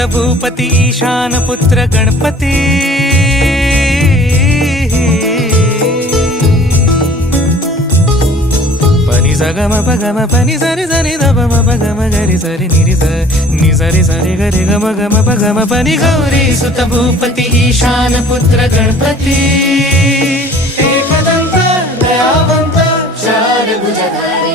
सुत भूपती ईशान पुत्र गणपती पनि सगम पगम पनि सरि सरि दपम पगम गरि सरि निरि स नि सरि सरि गरि गम गम पगम पनि गौरी सुत भूपती ईशान पुत्र गणपती एकदंत दयावंत चार भुजधारी